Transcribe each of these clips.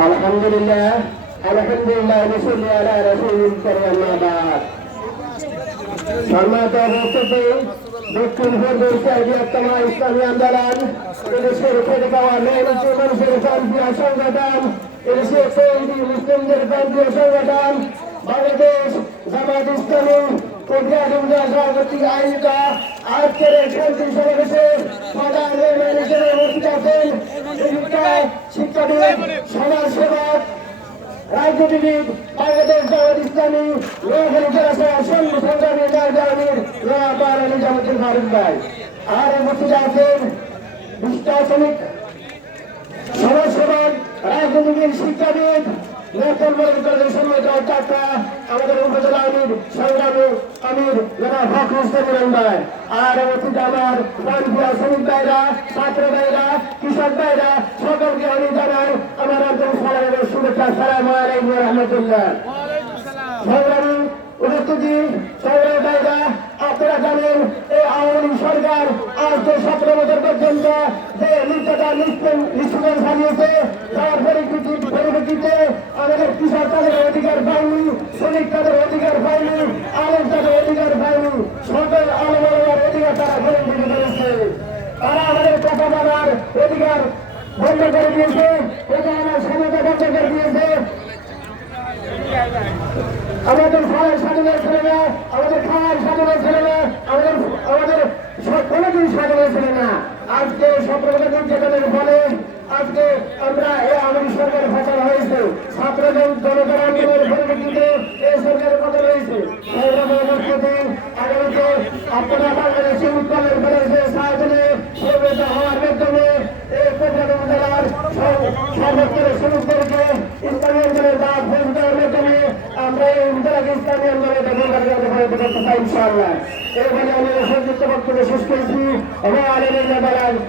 আলহামদুলিল্লাহ আলহামদুলিল্লাহ নসল্লি আলা রাসূলিল কারীম আম্মা বাদ। সম্মানিত উপস্থিতি, দক্ষিণ পূর্ব বৃহত্তম ইসলামী আন্দোলন এদেশের খেটে খাওয়া মেহনতি মানুষের প্রান্তীয় সংগঠন, এদেশের তৈরি মুসলিমদের প্রান্তীয় সংগঠন বাংলাদেশ জামাত ইসলামী সভাপতি আয়োজিত আজকের শান্তি সমাবেশের প্রধান মেহমান হিসেবে উপস্থিত আছেন শিক্ষাবিদ, সমাজসেবক, রাজনীতিবিদ, বাংলাদেশ জামাত ইসলামী নোয়াখালী জেলা সহ সংগ্রামী রাজধানীর নোয়াপাড়া নিজামুদ্দিন ফারুক ভাই। আর উপস্থিত আছেন বিশ্বাসনিক সমাজসেবক, রাজনীতিবিদ, শিক্ষাবিদ, আমাদের উপজেলা আমির সংগ্রামী আমির জনাব ফখরুল ইসলাম ভাই। আর উপস্থিত আমার প্রান্তীয় শ্রমিক ভাইরা, ছাত্র ভাইরা, কৃষক ভাইরা, সকলকে আমি জানাই আমার আন্তরিক সালাম এবং শুভেচ্ছা। আসসালামু আলাইকুম ওয়া রাহমাতুল্লাহ। সংগ্রামী উপস্থিতি, সংগ্রামী ভাইরা, আপনারা জানেন এই আওয়ামী লীগ সরকার আজ 17 বছর পর্যন্ত যে নির্যাতন নিষ্পেষণ চালিয়েছে, তার পরিপ্রেক্ষিতে আমাদের কৃষক তাদের অধিকার পায়নি, শ্রমিক তাদের অধিকার পায়নি, আলেম তাদের অধিকার পায়নি, সকল আলমার অধিকার তারা বঞ্চিত করেছে। তারা আমাদের কথা বলার অধিকার বন্ধ করে দিয়েছে, এটা আমার স্বাধীনতা বন্ধ করে দিয়েছে। আমাদের খাওয়ার স্বাধীনতা ছিল না, আমাদের খাওয়ার স্বাধীনতা ছিল না, আমাদের কোনোদিন স্বাধীনতা ছিল না। আজকে 17 নির্যাতনের ফলে আজকে আমরা এই আওয়ামী সরকারের ফসল হয়েছে, ছাত্রজন জনগণ আন্দোলনের পরিপ্রেক্ষিতে এই সরকারের পতন হয়েছে। আগামীতে আপনারা বাংলাদেশে উৎপাদন করেছে সাহায্যে প্রবেশ হওয়ার মাধ্যমে এই প্রোগ্রাম জেলার সর্বস্তরের শ্রমিকদেরকে ইসলামী আন্দোলনের বাদ দেওয়ার মাধ্যমে আমরা এই জেলাকে ইসলামী আন্দোলনের করতে চাই ইনশাআল্লাহ। এখানে আমি সংযুক্ত বক্তব্য শেষ করেছি।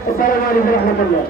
আসসালামু আলাইকুম রহমতুল্লাহ।